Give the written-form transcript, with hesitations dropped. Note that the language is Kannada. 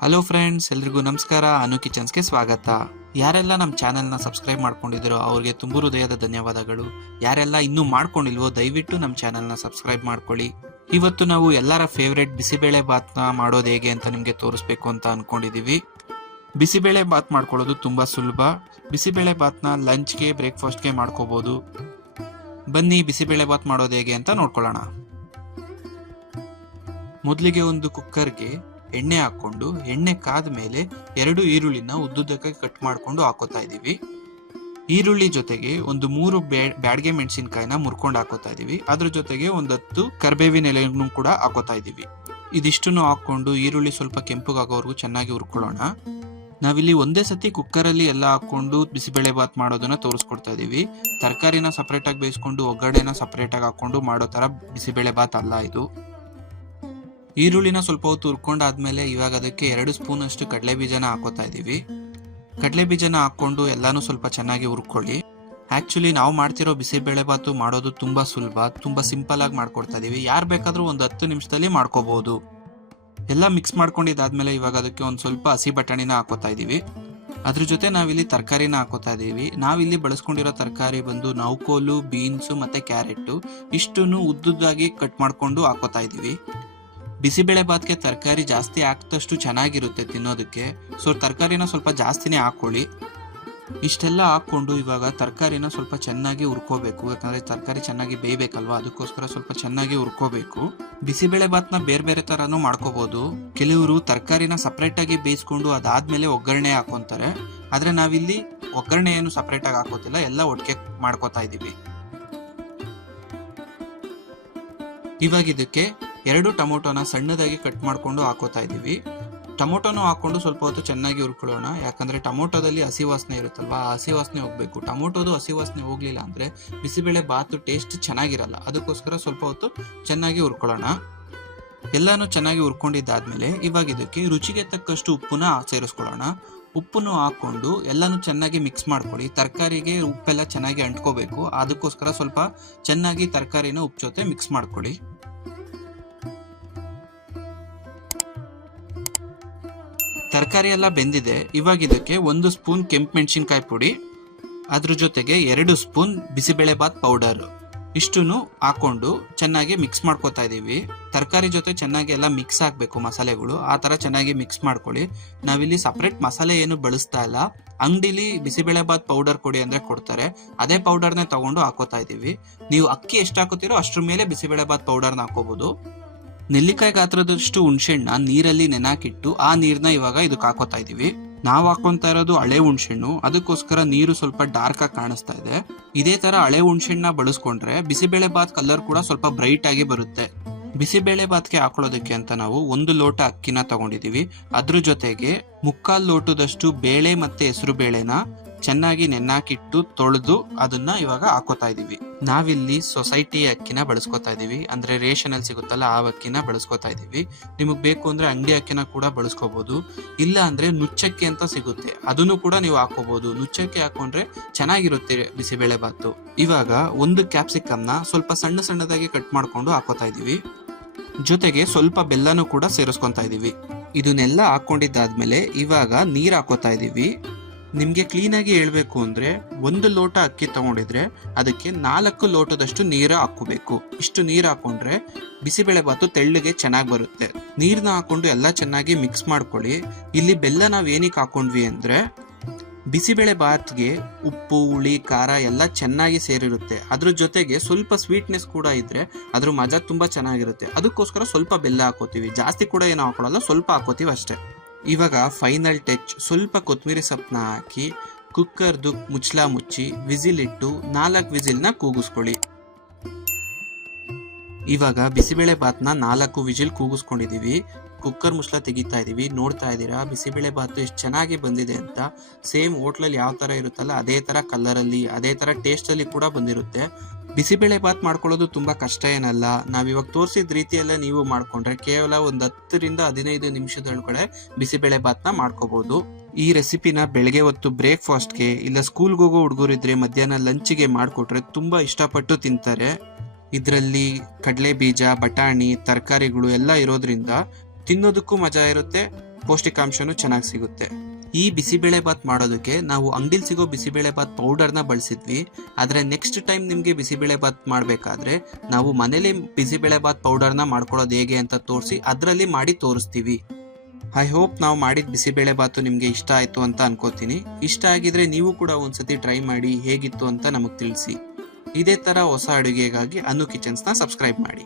ಹಲೋ ಫ್ರೆಂಡ್ಸ್, ಎಲ್ರಿಗೂ ನಮಸ್ಕಾರ. ಅನು ಕಿಚನ್ಸ್ಗೆ ಸ್ವಾಗತ. ಯಾರೆಲ್ಲ ನಮ್ಮ ಚಾನೆಲ್ನ ಸಬ್ಸ್ಕ್ರೈಬ್ ಮಾಡ್ಕೊಂಡಿದ್ದೀರೋ ಅವ್ರಿಗೆ ತುಂಬು ಹೃದಯದ ಧನ್ಯವಾದಗಳು. ಯಾರೆಲ್ಲ ಇನ್ನೂ ಮಾಡ್ಕೊಂಡಿಲ್ವೋ ದಯವಿಟ್ಟು ನಮ್ಮ ಚಾನೆಲ್ನ ಸಬ್ಸ್ಕ್ರೈಬ್ ಮಾಡ್ಕೊಳ್ಳಿ. ಇವತ್ತು ನಾವು ಎಲ್ಲರ ಫೇವ್ರೆಟ್ ಬಿಸಿಬೇಳೆ ಬಾತ್ನ ಮಾಡೋದು ಹೇಗೆ ಅಂತ ನಿಮಗೆ ತೋರಿಸ್ಬೇಕು ಅಂತ ಅನ್ಕೊಂಡಿದೀವಿ. ಬಿಸಿಬೇಳೆ ಬಾತ್ ಮಾಡ್ಕೊಳ್ಳೋದು ತುಂಬಾ ಸುಲಭ. ಬಿಸಿಬೇಳೆ ಬಾತ್ನ ಲಂಚ್ಗೆ, ಬ್ರೇಕ್ಫಾಸ್ಟ್ಗೆ ಮಾಡ್ಕೋಬಹುದು. ಬನ್ನಿ ಬಿಸಿಬೇಳೆ ಬಾತ್ ಮಾಡೋದು ಹೇಗೆ ಅಂತ ನೋಡ್ಕೊಳ್ಳೋಣ. ಮೊದಲಿಗೆ ಒಂದು ಕುಕ್ಕರ್ಗೆ ಎಣ್ಣೆ ಹಾಕೊಂಡು, ಎಣ್ಣೆ ಕಾದ ಮೇಲೆ 2 ಈರುಳ್ಳಿನ ಉದ್ದುದ್ದಕ್ಕೆ ಕಟ್ ಮಾಡ್ಕೊಂಡು ಹಾಕೋತಾ ಇದೀವಿ. ಈರುಳ್ಳಿ ಜೊತೆಗೆ ಒಂದು 3 ಬ್ಯಾಡ್ಗೆ ಮೆಣಸಿನಕಾಯಿನ ಮುರ್ಕೊಂಡು ಹಾಕೋತಾ ಇದೀವಿ. ಅದ್ರ ಜೊತೆಗೆ ಒಂದು 10 ಕರಿಬೇವಿನ ಎಲೆಯನ್ನು ಕೂಡ ಹಾಕೋತಾ ಇದೀವಿ. ಇದಿಷ್ಟನ್ನು ಹಾಕೊಂಡು ಈರುಳ್ಳಿ ಸ್ವಲ್ಪ ಕೆಂಪಗಾಗೋವರೆಗೂ ಚೆನ್ನಾಗಿ ಹುರ್ಕೊಳ್ಳೋಣ. ನಾವಿಲ್ಲಿ ಒಂದೇ ಸತಿ ಕುಕ್ಕರ್ ಅಲ್ಲಿ ಎಲ್ಲ ಹಾಕೊಂಡು ಬಿಸಿಬೇಳೆ ಬಾತ್ ಮಾಡೋದನ್ನ ತೋರಿಸ್ಕೊಡ್ತಾ ಇದೀವಿ. ತರಕಾರಿನ ಸಪರೇಟ್ ಆಗಿ ಬೇಯಿಸ್ಕೊಂಡು ಒಗ್ಗರಣೆನ ಸಪರೇಟ್ ಆಗಿ ಹಾಕೊಂಡು ಮಾಡೋ ತರ ಬಿಸಿಬೇಳೆ ಬಾತ್ ಅಲ್ಲ ಇದು. ಈರುಳ್ಳಿನ ಸ್ವಲ್ಪ ಹೊತ್ತು ಹುರ್ಕೊಂಡಾದ್ಮೇಲೆ ಇವಾಗ ಅದಕ್ಕೆ 2 ಸ್ಪೂನ್ ಅಷ್ಟು ಕಡಲೆ ಬೀಜನ ಹಾಕೋತಾ ಇದೀವಿ. ಕಡಲೆ ಬೀಜನ ಹಾಕೊಂಡು ಎಲ್ಲಾನು ಸ್ವಲ್ಪ ಚೆನ್ನಾಗಿ ಹುರ್ಕೊಳ್ಳಿ. ಆಕ್ಚುಲಿ ನಾವು ಮಾಡ್ತಿರೋ ಬಿಸಿಬೇಳೆ ಬಾತು ಮಾಡೋದು ತುಂಬಾ ಸುಲಭ, ತುಂಬಾ ಸಿಂಪಲ್ ಆಗಿ ಮಾಡ್ಕೊಡ್ತಾ ಇದೀವಿ. ಯಾರು ಬೇಕಾದ್ರೂ ಒಂದು 10 ನಿಮಿಷದಲ್ಲಿ ಮಾಡ್ಕೋಬಹುದು. ಎಲ್ಲ ಮಿಕ್ಸ್ ಮಾಡ್ಕೊಂಡಿದ್ದಾದ್ಮೇಲೆ ಇವಾಗ ಅದಕ್ಕೆ ಒಂದು ಸ್ವಲ್ಪ ಹಸಿ ಬಟಾಣಿನ ಹಾಕೋತಾ ಇದೀವಿ. ಅದ್ರ ಜೊತೆ ನಾವಿಲ್ಲಿ ತರಕಾರಿನ ಹಾಕೋತಾ ಇದೀವಿ. ನಾವಿಲ್ಲಿ ಬಳಸ್ಕೊಂಡಿರೋ ತರಕಾರಿ ಬಂದು ನೌಕೋಲು, ಬೀನ್ಸ್ ಮತ್ತೆ ಕ್ಯಾರೆಟ್. ಇಷ್ಟನ್ನು ಉದ್ದುದ್ದಾಗಿ ಕಟ್ ಮಾಡ್ಕೊಂಡು ಹಾಕೋತಾ ಇದೀವಿ. ಬಿಸಿಬೇಳೆ ಬಾತ್ಗೆ ತರಕಾರಿ ಜಾಸ್ತಿ ಹಾಕ್ದಷ್ಟು ಚೆನ್ನಾಗಿರುತ್ತೆ ತಿನ್ನೋದಕ್ಕೆ. ಸೊ ತರಕಾರಿನ ಸ್ವಲ್ಪ ಜಾಸ್ತಿನೇ ಹಾಕೊಳ್ಳಿ. ಇಷ್ಟೆಲ್ಲ ಹಾಕೊಂಡು ಇವಾಗ ತರಕಾರಿನ ಸ್ವಲ್ಪ ಚೆನ್ನಾಗಿ ಹುರ್ಕೋಬೇಕು. ಯಾಕಂದ್ರೆ ತರಕಾರಿ ಚೆನ್ನಾಗಿ ಬೇಯಬೇಕಲ್ವಾ, ಅದಕ್ಕೋಸ್ಕರ ಸ್ವಲ್ಪ ಚೆನ್ನಾಗಿ ಹುರ್ಕೋಬೇಕು. ಬಿಸಿಬೇಳೆ ಬಾತ್ನ ಬೇರೆ ಬೇರೆ ತರಾನು ಮಾಡ್ಕೋಬಹುದು. ಕೆಲವರು ತರಕಾರಿನ ಸಪರೇಟ್ ಆಗಿ ಬೇಯಿಸ್ಕೊಂಡು ಅದಾದ್ಮೇಲೆ ಒಗ್ಗರಣೆ ಹಾಕೊಂತಾರೆ. ಆದ್ರೆ ನಾವಿಲ್ಲಿ ಒಗ್ಗರಣೆ ಏನು ಸಪರೇಟ್ ಆಗಿ ಹಾಕೋತಿಲ್ಲ, ಎಲ್ಲ ಒಟ್ಟಿಗೆ ಮಾಡ್ಕೋತಾ ಇದೀವಿ. ಇವಾಗ ಇದಕ್ಕೆ 2 ಟೊಮೊಟೊನ ಸಣ್ಣದಾಗಿ ಕಟ್ ಮಾಡ್ಕೊಂಡು ಹಾಕೋತಾ ಇದೀವಿ. ಟೊಮೊಟೊನು ಹಾಕೊಂಡು ಸ್ವಲ್ಪ ಹೊತ್ತು ಚೆನ್ನಾಗಿ ಹುರ್ಕೊಳ್ಳೋಣ. ಯಾಕಂದ್ರೆ ಟೊಮೊಟೊದಲ್ಲಿ ಹಸಿ ವಾಸನೆ ಇರುತ್ತಲ್ವಾ, ಆ ಹಸಿ ವಾಸನೆ ಹೋಗ್ಬೇಕು. ಟೊಮೊಟೊದು ಹಸಿ ವಾಸನೆ ಹೋಗ್ಲಿಲ್ಲ ಅಂದ್ರೆ ಬಿಸಿಬೇಳೆ ಬಾತು ಟೇಸ್ಟ್ ಚೆನ್ನಾಗಿರಲ್ಲ. ಅದಕ್ಕೋಸ್ಕರ ಸ್ವಲ್ಪ ಹೊತ್ತು ಚೆನ್ನಾಗಿ ಹುರ್ಕೊಳ್ಳೋಣ. ಎಲ್ಲಾನು ಚೆನ್ನಾಗಿ ಹುರ್ಕೊಂಡಿದ್ದಾದ್ಮೇಲೆ ಇವಾಗ ಇದಕ್ಕೆ ರುಚಿಗೆ ತಕ್ಕಷ್ಟು ಉಪ್ಪನ್ನ ಸೇರಿಸ್ಕೊಳ್ಳೋಣ. ಉಪ್ಪನ್ನು ಹಾಕೊಂಡು ಎಲ್ಲಾನು ಚೆನ್ನಾಗಿ ಮಿಕ್ಸ್ ಮಾಡ್ಕೊಳ್ಳಿ. ತರಕಾರಿಗೆ ಉಪ್ಪೆಲ್ಲ ಚೆನ್ನಾಗಿ ಅಂಟ್ಕೋಬೇಕು. ಅದಕ್ಕೋಸ್ಕರ ಸ್ವಲ್ಪ ಚೆನ್ನಾಗಿ ತರಕಾರಿನ ಉಪ್ಪು ಜೊತೆ ಮಿಕ್ಸ್ ಮಾಡ್ಕೊಳ್ಳಿ. ತರಕಾರಿ ಎಲ್ಲ ಬೆಂದಿದೆ. ಇವಾಗ ಇದಕ್ಕೆ 1 ಸ್ಪೂನ್ ಕೆಂಪು ಮೆಣಸಿನಕಾಯಿ ಪುಡಿ, ಅದ್ರ ಜೊತೆಗೆ 2 ಸ್ಪೂನ್ ಬಿಸಿಬೇಳೆ ಬಾತ್ ಪೌಡರ್, ಇಷ್ಟನ್ನು ಹಾಕೊಂಡು ಚೆನ್ನಾಗಿ ಮಿಕ್ಸ್ ಮಾಡ್ಕೋತಾ ಇದೀವಿ. ತರಕಾರಿ ಜೊತೆ ಚೆನ್ನಾಗಿ ಎಲ್ಲ ಮಿಕ್ಸ್ ಆಗ್ಬೇಕು ಮಸಾಲೆಗಳು. ಆ ತರ ಚೆನ್ನಾಗಿ ಮಿಕ್ಸ್ ಮಾಡ್ಕೊಳ್ಳಿ. ನಾವಿಲ್ಲಿ ಸಪರೇಟ್ ಮಸಾಲೆ ಏನು ಬಳಸ್ತಾ ಇಲ್ಲ. ಅಂಗಡಿಲಿ ಬಿಸಿಬೇಳೆ ಬಾತ್ ಪೌಡರ್ ಕೊಡಿ ಅಂದ್ರೆ ಕೊಡ್ತಾರೆ. ಅದೇ ಪೌಡರ್ನೇ ತಗೊಂಡು ಹಾಕೋತಾ ಇದೀವಿ. ನೀವು ಅಕ್ಕಿ ಎಷ್ಟು ಹಾಕೋತಿರೋ ಅಷ್ಟ್ರ ಮೇಲೆ ಬಿಸಿಬೇಳೆ ಬಾತ್ ಪೌಡರ್ನ ಹಾಕೋಬಹುದು. ನೆಲ್ಲಿಕಾಯಿ ಗಾತ್ರದಷ್ಟು ಹುಣಸೆಹಣ್ಣ ನೀರಲ್ಲಿ ನೆನಾಕಿಟ್ಟು ಆ ನೀರ್ನ ಇವಾಗ ಇದಕ್ಕೆ ಹಾಕೋತಾ ಇದೀವಿ. ನಾವು ಹಾಕೊಂತಾ ಇರೋದು ಹಳೆ ಹುಣಸೆಹಣ್ಣು, ಅದಕ್ಕೋಸ್ಕರ ನೀರು ಸ್ವಲ್ಪ ಡಾರ್ಕ್ ಆಗಿ ಕಾಣಿಸ್ತಾ ಇದೆ. ಇದೇ ತರ ಹಳೆ ಹುಣಸೆಹಣ್ಣ ಬಳಸ್ಕೊಂಡ್ರೆ ಬಿಸಿಬೇಳೆ ಬಾತ್ ಕಲರ್ ಕೂಡ ಸ್ವಲ್ಪ ಬ್ರೈಟ್ ಆಗಿ ಬರುತ್ತೆ. ಬಿಸಿಬೇಳೆ ಬಾತ್ಗೆ ಹಾಕೊಳ್ಳೋದಕ್ಕೆ ಅಂತ ನಾವು 1 ಲೋಟ ಅಕ್ಕಿನ ತಗೊಂಡಿದೀವಿ. ಅದ್ರ ಜೊತೆಗೆ 3/4 ಲೋಟದಷ್ಟು ಬೇಳೆ ಮತ್ತೆ ಹೆಸರು ಬೇಳೆನ ಚೆನ್ನಾಗಿ ನೆನ್ನಾಕಿಟ್ಟು ತೊಳೆದು ಅದನ್ನ ಇವಾಗ ಹಾಕೋತಾ ಇದೀವಿ. ನಾವಿಲ್ಲಿ ಸೊಸೈಟಿ ಅಕ್ಕಿನ ಬಳಸ್ಕೊತಾ ಇದೀವಿ. ಅಂದ್ರೆ ರೇಷನ್ ಅಲ್ಲಿ ಸಿಗುತ್ತಲ್ಲ ಆ ಅಕ್ಕಿನ ಬಳಸ್ಕೊತಾ ಇದೀವಿ. ನಿಮಗ್ ಬೇಕು ಅಂದ್ರೆ ಅಂಗಡಿ ಅಕ್ಕಿನ ಕೂಡ ಬಳಸ್ಕೋಬಹುದು. ಇಲ್ಲ ಅಂದ್ರೆ ನುಚ್ಚಕ್ಕಿ ಅಂತ ಸಿಗುತ್ತೆ, ಅದನ್ನು ಕೂಡ ನೀವು ಹಾಕೋಬಹುದು. ನುಚ್ಚಕ್ಕಿ ಹಾಕೊಂಡ್ರೆ ಚೆನ್ನಾಗಿರುತ್ತೆ ಬಿಸಿಬೇಳೆ ಬಾತು. ಇವಾಗ 1 ಕ್ಯಾಪ್ಸಿಕಮ್ನ ಸ್ವಲ್ಪ ಸಣ್ಣ ಸಣ್ಣದಾಗಿ ಕಟ್ ಮಾಡ್ಕೊಂಡು ಹಾಕೋತಾ ಇದೀವಿ. ಜೊತೆಗೆ ಸ್ವಲ್ಪ ಬೆಲ್ಲನೂ ಕೂಡ ಸೇರಿಸ್ಕೊಂತಾ ಇದೀವಿ. ಇದನ್ನೆಲ್ಲ ಹಾಕೊಂಡಿದ್ದಾದ್ಮೇಲೆ ಇವಾಗ ನೀರ್ ಹಾಕೋತಾ ಇದೀವಿ. ನಿಮ್ಗೆ ಕ್ಲೀನ್ ಆಗಿ ಹೇಳ್ಬೇಕು ಅಂದ್ರೆ 1 ಲೋಟ ಅಕ್ಕಿ ತಗೊಂಡಿದ್ರೆ ಅದಕ್ಕೆ 4 ಲೋಟದಷ್ಟು ನೀರು ಹಾಕೋಬೇಕು. ಇಷ್ಟು ನೀರು ಹಾಕೊಂಡ್ರೆ ಬಿಸಿಬೇಳೆ ಬಾತು ತೆಳ್ಳಗೆ ಚೆನ್ನಾಗಿ ಬರುತ್ತೆ. ನೀರ್ನ ಹಾಕೊಂಡು ಎಲ್ಲ ಚೆನ್ನಾಗಿ ಮಿಕ್ಸ್ ಮಾಡ್ಕೊಳ್ಳಿ. ಇಲ್ಲಿ ಬೆಲ್ಲ ನಾವ್ ಏನಕ್ಕೆ ಹಾಕೊಂಡ್ವಿ ಅಂದ್ರೆ ಬಿಸಿಬೇಳೆ ಬಾತ್ಗೆ ಉಪ್ಪು, ಹುಳಿ, ಖಾರ ಎಲ್ಲ ಚೆನ್ನಾಗಿ ಸೇರಿರುತ್ತೆ. ಅದ್ರ ಜೊತೆಗೆ ಸ್ವಲ್ಪ ಸ್ವೀಟ್ನೆಸ್ ಕೂಡ ಇದ್ರೆ ಅದ್ರ ಮಜಾ ತುಂಬಾ ಚೆನ್ನಾಗಿರುತ್ತೆ. ಅದಕ್ಕೋಸ್ಕರ ಸ್ವಲ್ಪ ಬೆಲ್ಲ ಹಾಕೋತೀವಿ. ಜಾಸ್ತಿ ಕೂಡ ಏನು ಹಾಕೊಳ್ಳಲ್ಲ, ಸ್ವಲ್ಪ ಹಾಕೋತೀವಿ ಅಷ್ಟೇ. ಇವಾಗ ಫೈನಲ್ ಟಚ್ ಸ್ವಲ್ಪ ಕೊತ್ತಂಬರಿ ಸೊಪ್ಪನ್ನ ಹಾಕಿ ಕುಕ್ಕರ್ದು ಮುಚ್ಚಳ ಮುಚ್ಚಿ ವಿಸಿಲ್ ಇಟ್ಟು 4 ವಿಸಿಲ್ನ ಕೂಗಿಸ್ಕೊಳ್ಳಿ. ಇವಾಗ ಬಿಸಿಬೇಳೆ ಬಾತ್ನ 4 ವಿಸಿಲ್ ಕೂಗಿಸ್ಕೊಂಡಿದೀವಿ. ಕುಕ್ಕರ್ ಮುಚ್ಚಳ ತೆಗಿತಾ ಇದೀವಿ. ನೋಡ್ತಾ ಇದೀರಾ ಬಿಸಿಬೇಳೆ ಬಾತು ಎಷ್ಟು ಚೆನ್ನಾಗಿ ಬಂದಿದೆ ಅಂತ. ಸೇಮ್ ಹೋಟ್ಲಲ್ಲಿ ಯಾವ ತರ ಇರುತ್ತಲ್ಲ ಅದೇ ತರ ಕಲರ್ ಅಲ್ಲಿ, ಅದೇ ತರ ಟೇಸ್ಟ್ ಅಲ್ಲಿ ಕೂಡ ಬಂದಿರುತ್ತೆ. ಬಿಸಿಬೇಳೆ ಬಾತ್ ಮಾಡ್ಕೊಳ್ಳೋದು ತುಂಬಾ ಕಷ್ಟ ಏನಲ್ಲ. ನಾವಿವಾಗ ತೋರಿಸಿದ ರೀತಿಯಲ್ಲೇ ನೀವು ಮಾಡ್ಕೊಂಡ್ರೆ ಕೇವಲ ಒಂದು 10 ರಿಂದ 15 ನಿಮಿಷದೊಳಗಡೆ ಬಿಸಿಬೇಳೆ ಬಾತ್ನ ಮಾಡ್ಕೋಬಹುದು. ಈ ರೆಸಿಪಿನ ಬೆಳಗ್ಗೆ ಹೊತ್ತು ಬ್ರೇಕ್ಫಾಸ್ಟ್ಗೆ, ಇಲ್ಲ ಸ್ಕೂಲ್ಗೆ ಹೋಗೋ ಹುಡುಗರಿದ್ರೆ ಮಧ್ಯಾಹ್ನ ಲಂಚ್ಗೆ ಮಾಡ್ಕೊಟ್ರೆ ತುಂಬಾ ಇಷ್ಟಪಟ್ಟು ತಿಂತಾರೆ. ಇದರಲ್ಲಿ ಕಡಲೆ ಬೀಜ, ಬಟಾಣಿ, ತರಕಾರಿಗಳು ಎಲ್ಲ ಇರೋದ್ರಿಂದ ತಿನ್ನೋದಕ್ಕೂ ಮಜಾ ಇರುತ್ತೆ. ಪೌಷ್ಟಿಕಾಂಶನೂ ಚೆನ್ನಾಗಿ ಸಿಗುತ್ತೆ. ಈ ಬಿಸಿಬೇಳೆ ಬಾತ್ ಮಾಡೋದಕ್ಕೆ ನಾವು ಅಂಗಡಿಲಿ ಸಿಗೋ ಬಿಸಿಬೇಳೆ ಬಾತ್ ಪೌಡರ್ನ ಬಳಸಿದ್ವಿ. ಆದರೆ ನೆಕ್ಸ್ಟ್ ಟೈಮ್ ನಿಮಗೆ ಬಿಸಿಬೇಳೆ ಬಾತ್ ಮಾಡಬೇಕಾದ್ರೆ ನಾವು ಮನೇಲಿ ಬಿಸಿಬೇಳೆ ಬಾತ್ ಪೌಡರ್ನ ಮಾಡ್ಕೊಳ್ಳೋದು ಹೇಗೆ ಅಂತ ತೋರಿಸಿ ಅದರಲ್ಲಿ ಮಾಡಿ ತೋರಿಸ್ತೀವಿ. ಐ ಹೋಪ್ ನಾವು ಮಾಡಿದ ಬಿಸಿಬೇಳೆ ಬಾತು ನಿಮಗೆ ಇಷ್ಟ ಆಯಿತು ಅಂತ ಅನ್ಕೋತೀನಿ. ಇಷ್ಟ ಆಗಿದ್ರೆ ನೀವು ಕೂಡ ಒಂದ್ಸತಿ ಟ್ರೈ ಮಾಡಿ ಹೇಗಿತ್ತು ಅಂತ ನಮಗೆ ತಿಳಿಸಿ. ಇದೇ ಥರ ಹೊಸ ಅಡುಗೆಗಾಗಿ ಅನು ಕಿಚನ್ಸ್ನ ಸಬ್ಸ್ಕ್ರೈಬ್ ಮಾಡಿ.